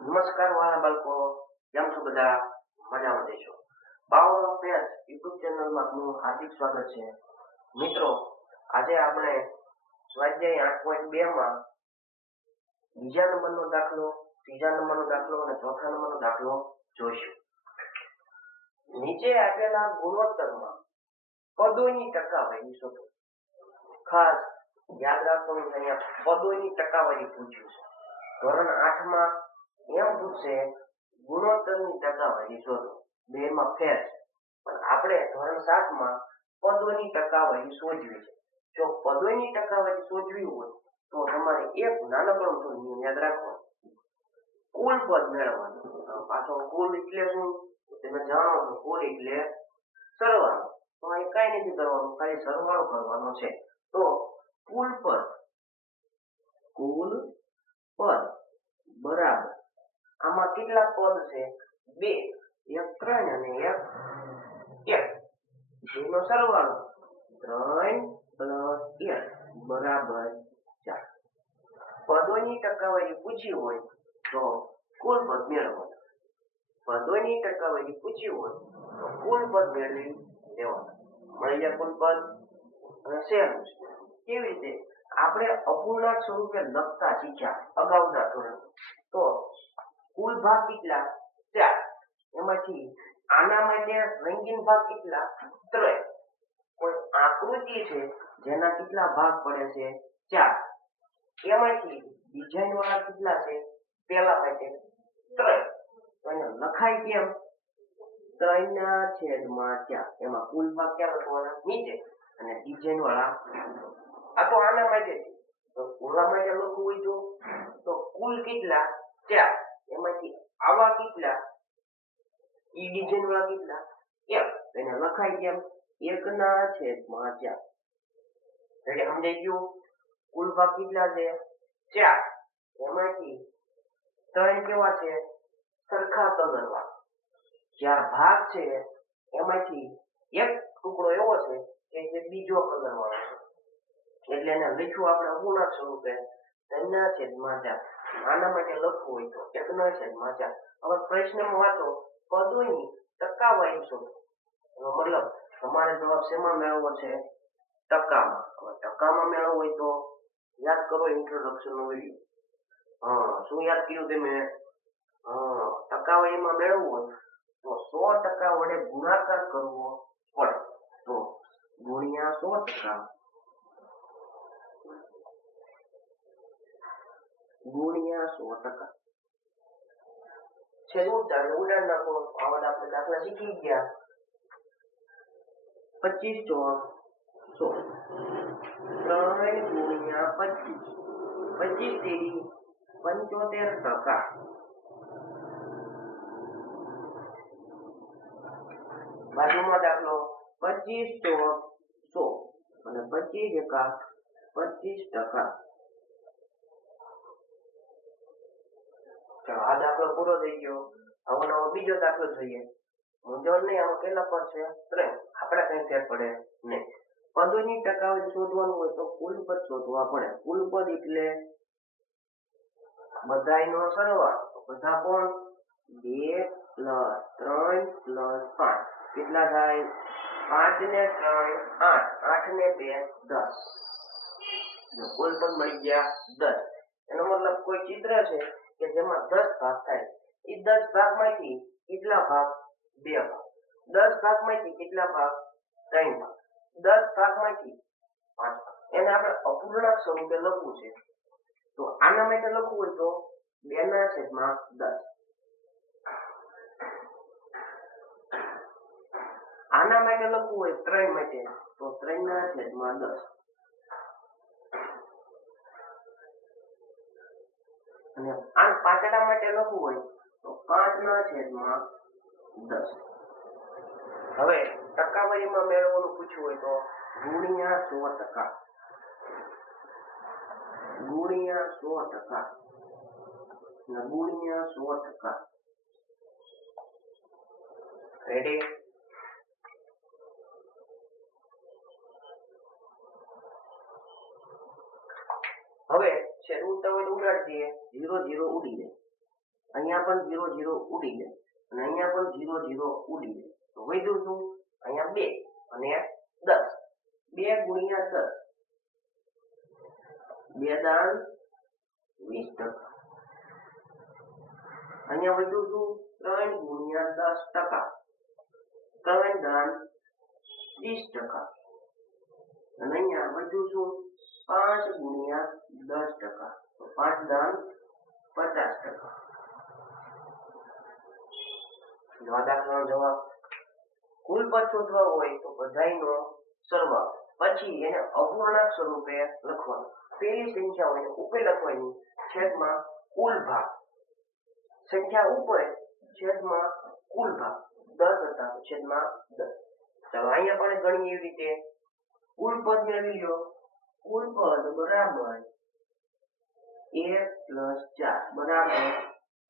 નમસ્કાર વાલા બાળકો, કેમ છો બધા? મજામાં દેશો. પાવર ઓફ મેથ્સ યુટ્યુબ ચેનલમાં આપનું હાર્દિક સ્વાગત છે. મિત્રો, આજે આપણે સ્વાધ્યાય 8.2 માં બીજા નંબરનો દાખલો, ત્રીજા નંબરનો દાખલો અને ચોથા નંબરનો દાખલો જોઈશું. નીચે આપેલા ગુણોત્તરમાં પદોની ટકાવારી શોધો. ખાસ યાદ રાખવાનું, અહીંયા પદોની ટકાવારી પૂછ્યું છે. ધોરણ 8 માં એમ પૂછશે ગુણોત્તરની ટકાવારી શોધો. બે માં ફેર છે, પણ આપણે ધોરણ 7 માં પદોની ટકાવારી શોધવી છે. જો પદોની ટકાવારી શોધવી હોય તો તમારે એક નાનકડો નિયમ યાદ રાખવાનો, કુલ પદ મેળવવાનું. પાછો કુલ એટલે શું તમે જાણો છો, કુલ એટલે સરવાળો. તો અહીં કઈ નથી કરવાનું, ખાલી સરવાળો કરવાનો છે. તો કુલ પદ બરાબર, આમાં કેટલા પદ છે? 2, એક 3 અને એક 1. જેનો સરવાળો 3 + 1 બરાબર 4. પદોની ટકાવારી પૂછી હોય તો કુલ પદ મેળવવાનું. પદોની ટકાવારી પૂછી હોય તો કુલ પદ મેળવી લેવાનું. મળી જાય કુલ પદ. અને સહેલું છે. કેવી રીતે? આપણે અપૂર્ણાંક સ્વરૂપે લખતા શીખ્યા અગાઉના ધોરણ. તો કુલ ભાગ કેટલા? 4. એમાંથી આના માટે રંગીન ભાગ કેટલા? 3. કોઈ આકૃતિ છે જેના કેટલા ભાગ પડે છે? 4. એમાંથી ડિઝાઇન વાળા કેટલા છે? પેલા માટે 3. તો એને લખાય કેમ? 3/4. એમાં કુલ ભાગ ક્યાં લખવાના? નીચે. અને ડિઝાઇન વાળા આ તો આના માટે છે. તો ઓલા માટે લખવું હોય તો કુલ કેટલા? 4. એમાંથી આવા કેટલા? ઈ ડિઝાઇન વાળા કેટલા? 1. એને લખાય કેમ? 1/4. એટલે સમજાઈ ગયું? કુલ ભાગ કેટલા છે? 4. એમાંથી 3 કેવા છે? સરખા કલરવાળા. 4 ભાગ છે એમાંથી એક ટુકડો એવો છે કે જે બીજો કલર વાળો છે, એટલે એને લખ્યું આપણે અપૂર્ણાંક સ્વરૂપે 3/4. આના માટે લખવું હોય તો 1/4. હવે પ્રશ્નમાં વાંચો, પદોની ટકાવારી શોધો. એનો મતલબ તમારે જવાબ શેમાં મેળવવો છે? ટકામાં. હવે ટકામાં મેળવવો હોય તો યાદ કરો ઇન્ટ્રોડક્શન નો વિડીયો. શું યાદ કર્યું તમે? ટકાવારીમાં મેળવવું હોય તો 100% વડે ગુણાકાર કરવો પડે. તો ગુણ્યા 100% ગુણ્યા 100%. છેલ્લું ઉડાડ નાખો. આવા આપણે દાખલા શીખી ગયા. 25 × 100. 3 × 25. 25 × 75%. બાજુમાં દાખલો 25 × 100 અને 25 × 25%. ચાલો, આ દાખલો પૂરો થઈ ગયો. હવે નવો બીજો દાખલો જોઈએ. મૂંઝવણ નહીં, આમાં કેટલા પદ છે? 3. આપણે કઈ ફેર પડે નહીં. પદોની ટકાવારી શોધવાનું હોય તો કુલ પદ શોધવા પડે. કુલ પદ એટલે બધાયનો સરવાળો. બધા કોણ? 2 + 3 + 5. કેટલા થાય? 5 ને 3 8, 8 ને 2 10. જો કુલ પદ મળી ગયા 10. એનો મતલબ કોઈ ચિત્ર છે કે જેમાં 10 ભાગ થાય. એ 10 ભાગમાંથી કેટલા ભાગ? 2 ભાગ. 10 ભાગમાંથી કેટલા ભાગ? 3 ભાગ. 10 ભાગમાંથી 5 ભાગ. એને આપણે અપૂર્ણાંક સ્વરૂપે લખવું છે. તો આના માટે લખવું હોય તો 2/10. આના માટે લખવું હોય 3 માટે તો 3/10. અને આ પાછળના માટે લખવું હોય તો 5/10. હવે ટકાવારીમાં મેળવવાનું પૂછ્યું હોય તો ગુણ્યા 100%. ગુણ્યા 100% અને ગુણ્યા 100%. રેડી? હવે છેલ્લું તમે ઉડાડી દઈએ, 0 0 ઉડી જાય. અહીંયા પણ 0 0 ઉડી જાય અને અહીંયા પણ 0 0 ઉડી જાય તો વધ્યું શું અહીંયા 2 અને 10 2 ગુણ્યા 10 2 દાન 20%. અહીંયા વધ્યું શું 3 ગુણ્યા 10%. 3 દાન 30%. અને અહીંયા વધ્યું શું 5 ગુણ્યા 10%. તો 5 દાન 50%. જો દાખલાનો જવાબ કુલ પદ શોધવા હોય તો બધાયનો સરવાળો પછી એને અપૂર્ણાંક સ્વરૂપે લખવાનું. પેલી સંખ્યા હોય ઉપર લખવાની છેદમાં કુલ ભાગ. સંખ્યા ઉપર છેદમાં કુલ ભાગ 10 હતા તો છેદમાં 10. ચાલો અહીંયા પણ ગણીએ એવી રીતે કુલ પદ મેળવી લો. કુલ પદ બરાબર 1 + 4 બરાબર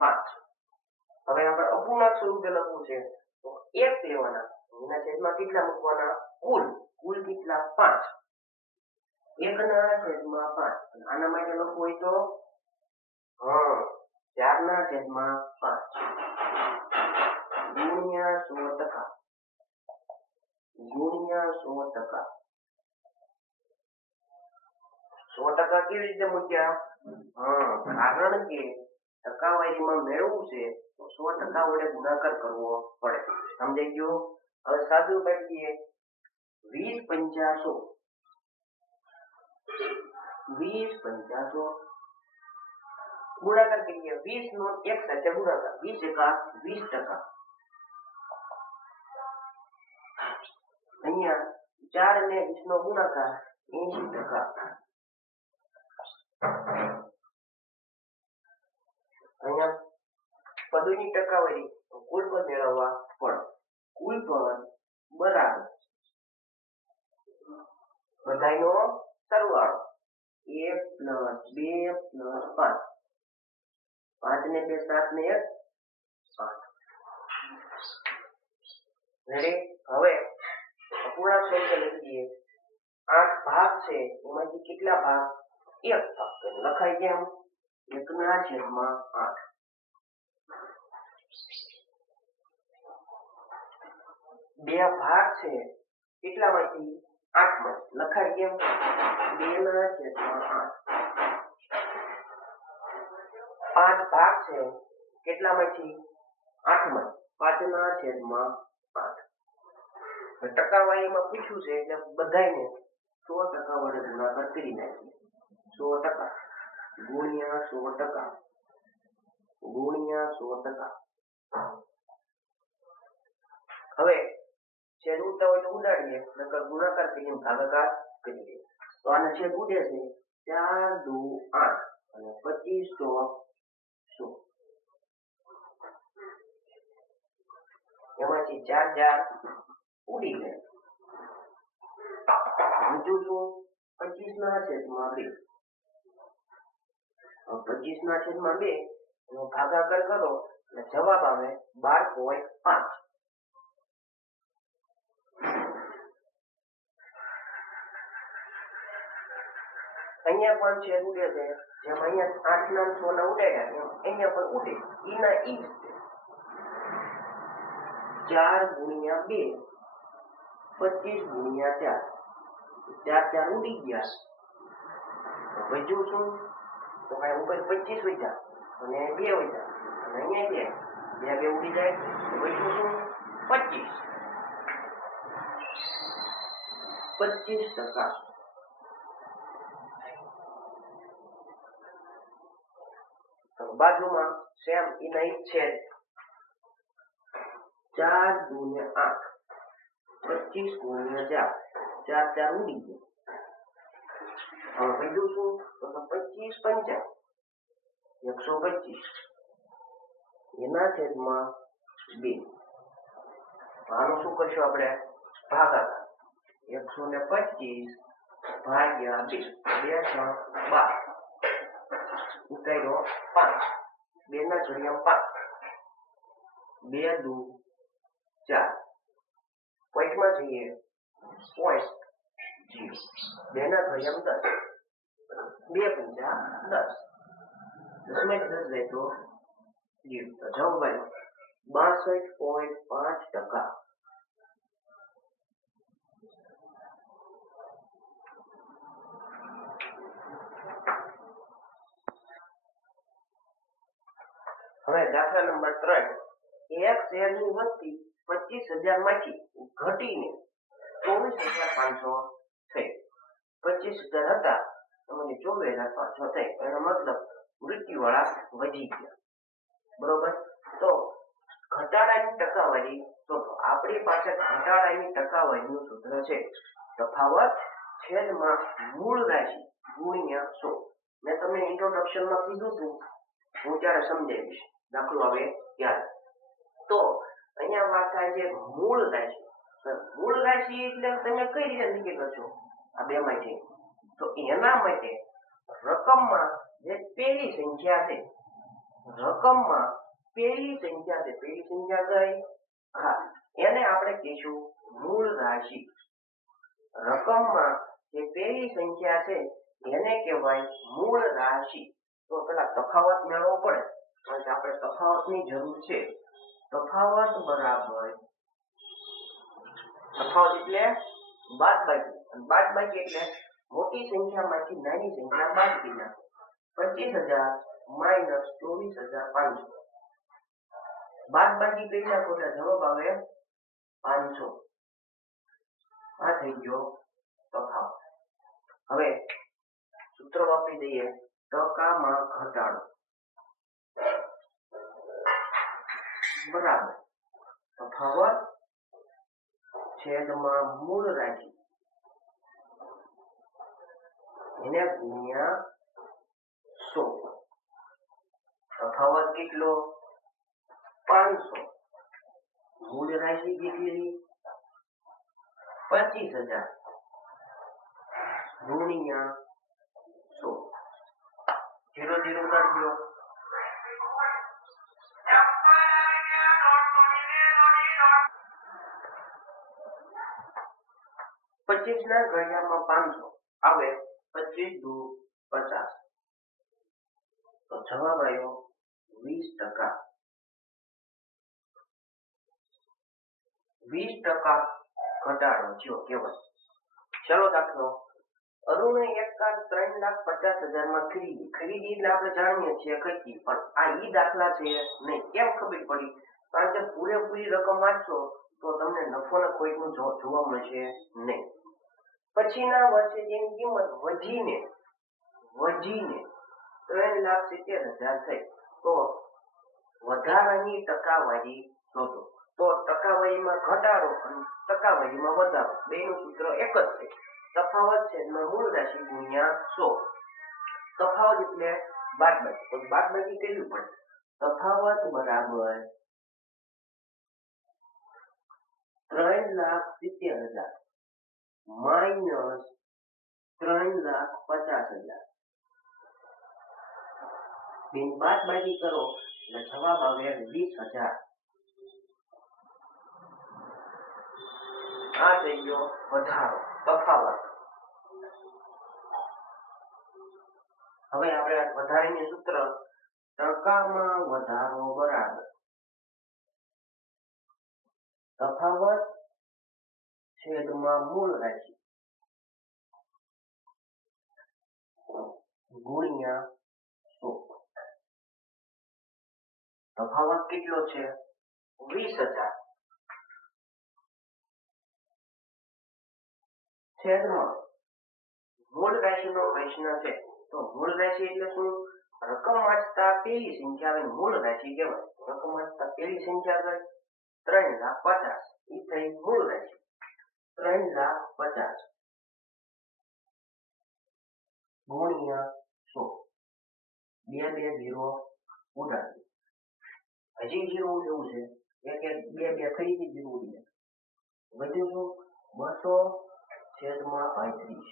5. હવે આપણે અપૂર્ણાંક સ્વરૂપે લખવું છે તો 1 લેવાના એના છેદમાં કેટલા મૂકવાના કુલ કેટલા 5. 1 ના છેદમાં 5. આના માટે લખવું હોય તો 4 ના છેદમાં 5 ગુણ્યા 100%. ગુણ્યા 100%. 100% કેવી રીતે મૂક્યા? કારણ કે ટકાવારીમાં મેળવવું છે તો 100% વડે ગુણાકાર કરવો પડે. સમજાઈ ગયું? હવે સાદું કરીએ 20 પંચા 100. 20 પંચા 100 ગુણાકાર કરીએ 20 નો એક સાથે ગુણાકાર 20 એકા 20%. અહીંયા 4 અને 20 નો ગુણાકાર 80%. અહીંયા પદોની ટકાવારી કુલ પદ મેળવવા પડે. કુલ પદ બરાબર બધાયનો સરવાળો 1 + 2 + 5. 5 ને 2 7 ને 1 8. રેડી? હવે અપૂર્ણાંક સ્વરૂપે લખીએ 8 ભાગ છે એમાંથી કેટલા ભાગ? 1 ભાગ. લખાય કેમ? 1 ના છેદમાં 8. 2 ભાગ છે કેટલામાંથી? 8 માં. લખાય કેમ? 2 ના છેદમાં 8. 5 ભાગ છે કેટલામાંથી? 8 માં. 5 ના છેદમાં 8. ટકાવારીમાં પૂછ્યું છે એટલે બધાયને 100% વડે ગુણાકાર કરી નાખીએ. 100% ગુણ્યા 100% ગુણ્યા 100%. હવે છેદ ઉડતા હોય તો ઉડાડીએ, નકર ગુણાકાર કરીને ભાગાકાર કરી દઈએ. તો આના છેદ ઉડે છે 4 દુ 8 અને 25 તો 100. એમાંથી 4 4 ઉડી ગયા. બીજું શું? 25 ના છેદમાં 2. 25 ના છેદમાં 2 એનો ભાગાકાર કરો એટલે જવાબ આવે 12.5. અહીંયા પણ છેદ ઉડે છે જેમ અહીંયા 8 ના 6 ના ઉડાડ્યા એમ અહીંયા પણ ઉડે. ઈના ઈ 4 ગુણ્યા 2 25 ગુણ્યા 4 4 4 ઉડી ગયા. તો વધ્યું શું? તો ભાઈ ઉપર 25 વધ્યા અને 2 વધ્યા અને અહીંયા 2 ઉડી જાય તો વધ્યું શું? 25. 25%. બાજુમાં સેમ એના ઈ છે 4 દુ 8 25 ગુણ્યા 4 4 4 ઉડી ગયા. હવે બીજું શું? તો 25 પંચા 125 એના છેદમાં 2. આનું શું કરશું આપણે? ભાગાકાર. 125 ભાગ્યા 2. 2 6 12 ઉતાર્યો 5. 2 ના ઘડિયા 5. 2 દુ 4. પોઈન્ટમાં જઈએ પોઈન્ટ 0. 2 ના ઘડિયા 10. 2 પંચા 10. 10 માં 10 જાય તો તો જવાબ આવ્યો 62.5%. હવે દાખલા નંબર 3. એક શહેરની વસ્તી 25,000 માંથી ઘટીને 24,500 થઈ. 25,000 હતા એમાંથી 24,500 થઈ. એનો મતલબ મૃત્યુવાળા વધી ગયા. બરોબર. તો ઘટાડાની ટકાવારી શોધો. આપણી પાસે ઘટાડાની ટકાવારીનું સૂત્ર છે તફાવત છેદમાં મૂળ રાશિ ગુણ્યા 100. મેં તમને ઇન્ટ્રોડક્શનમાં કીધું હતું, હું ત્યારે સમજાવીશ. દાખલો આવે ત્યારે. તો અહીંયા વાત થાય છે મૂળ રાશિ. મૂળ રાશિ એટલે તમે કઈ રીતે નક્કી કરશો? આ બે માંથી. તો એના માટે રકમમાં જે પહેલી સંખ્યા છે, રકમમાં પહેલી સંખ્યા છે, પહેલી સંખ્યા કઈ? હા, એને આપણે કહીશું મૂળ રાશિ. રકમમાં જે પહેલી સંખ્યા છે એને કહેવાય મૂળ રાશિ. તો પેલા તફાવત મેળવવો પડે, કારણ કે આપણે તફાવતની જરૂર છે. તફાવત બરાબર તફાવત એટલે બાદબાકી, અને બાદબાકી એટલે મોટી સંખ્યામાંથી નાની સંખ્યા બાદ કરી નાખો. 25,000 માઇનસ 24,500. બાદબાકી કરી નાખો એટલે જવાબ આવે 500. આ થઈ ગયો તફાવત. હવે સૂત્ર વાપરી દઈએ. ટકામાં ઘટાડો બરાબર તફાવત છેદમાં મૂળ રાશિ એને ગુણ્યા 100. તફાવત કેટલો? 500. મૂળ રાશિ કેટલી? 25,000 ગુણ્યા 100. 0 0 કાઢી દો. 25 ના ઘડિયામાં 500 આવે 25 દુ 50. તો જવાબ આવ્યો 20%. 20% ઘટાડો થયો કેવાય. ચલો દાખલો. અરુણે એક કાર 3,50,000 માં ખરીદી એટલે આપણે જાણીએ છીએ ખર્ચી, પણ આ ઈ દાખલા છે નહીં. કેમ ખબર પડી? કારણ કે પૂરેપૂરી રકમ વાંચશો તો તમને નફો ને કોઈકનું જોવા મળશે નહીં. પછીના વર્ષે તેની કિંમત વધીને 3,70,000 થઈ. તો વધારાની ટકાવારી શોધો. તો ટકાવારીમાં ઘટાડો અને ટકાવારીમાં વધારો બેનું સૂત્ર એક જ છે. તફાવત છે મૂળ રાશિ ગુણ્યા 100. તફાવત એટલે બાદબાકી, તો બાદબાકી કરવી પડે. તફાવત બરાબર 3,70,000 માઇનસ 3,50,000. બેન બાદબાકી કરો એટલે જવાબ આવે 20,000. આ થઈ ગયો વધારો, તફાવત. હવે આપણે વધારાની સૂત્ર ટકામાં વધારો બરાબર તફાવત છેદમાં મૂળ રાશિ ગુણ્યા 100. તફાવત કેટલો છે? 20,000 છેદમાં મૂળ રાશિનો પ્રશ્ન છે. તો મૂળ રાશિ એટલે શું? રકમ વાંચતા પહેલી સંખ્યા આવે મૂળ રાશિ કહેવાય. રકમ વાંચતા પહેલી સંખ્યા કઈ? 3,50,000. એ થઈ મૂળ રાશિ 3,50,000 ગુણ્યા 100. 2 2 0 ઉડાડી. હજી 0 ઉડવું છે. 1 1 2 2 ફરીથી 0 ઉડી જાય. વધ્યું શું? 200 છેદમાં 35.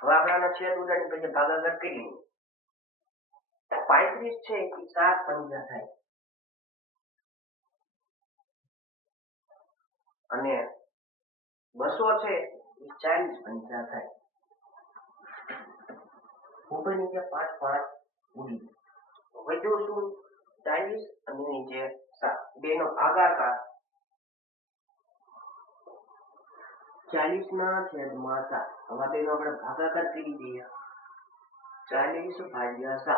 હવે આપણે આના છેદ ઉડાડી પછી ભાગાકાર કરી લઈએ. 35 છે એ 7 પંજા થાય અને 200 છે એ 40 પંજા થાય. ઉપર નીચે 5 5 ઉડી. વધ્યું શું 40 અને નીચે 7 બેનો ભાગાકાર 40 ના છેદમાં 7. હવે બેનો આપણે ભાગાકાર કરી દઈએ. 40 ભાગ્યા 7.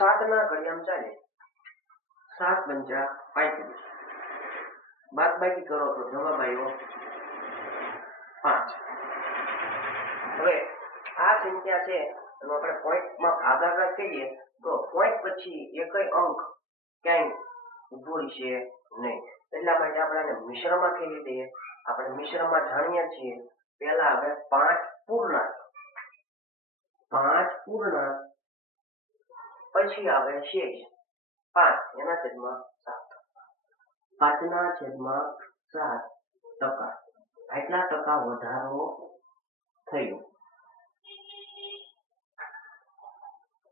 7 ના ઘડિયામાં ચાલે 7 પંચા 35. બાદબાકી કરો તો જવાબ આવ્યો 5. હવે આ સંખ્યા છે એનો આપણે પોઈન્ટમાં ભાગાકાર કરીએ તો પોઈન્ટ પછી એકય અંક ક્યાંય ઊભો રહેશે નહીં. એટલા માટે આપણે આને મિશ્રમાં કરી દઈએ. આપણે મિશ્રમાં જાણીએ છીએ પહેલા હવે 5 પૂર્ણાંક પછી આવે શેષ 5 એના છેદમાં 7. 5 ના છેદમાં 7% આટલા ટકા વધારો થયો.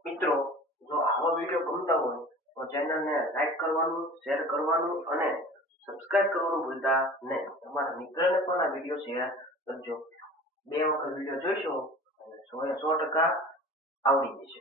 મિત્રો જો આવો વિડીયો ગમતા હોય તો ચેનલને લાઈક કરવાનું, શેર કરવાનું અને સબસ્ક્રાઇબ કરવાનું ભૂલતા નહીં. તમારા મિત્રને પણ આ વિડીયો શેર કરજો. 2 વખત વિડીયો જોઈશો અને 100% આવડી જશે.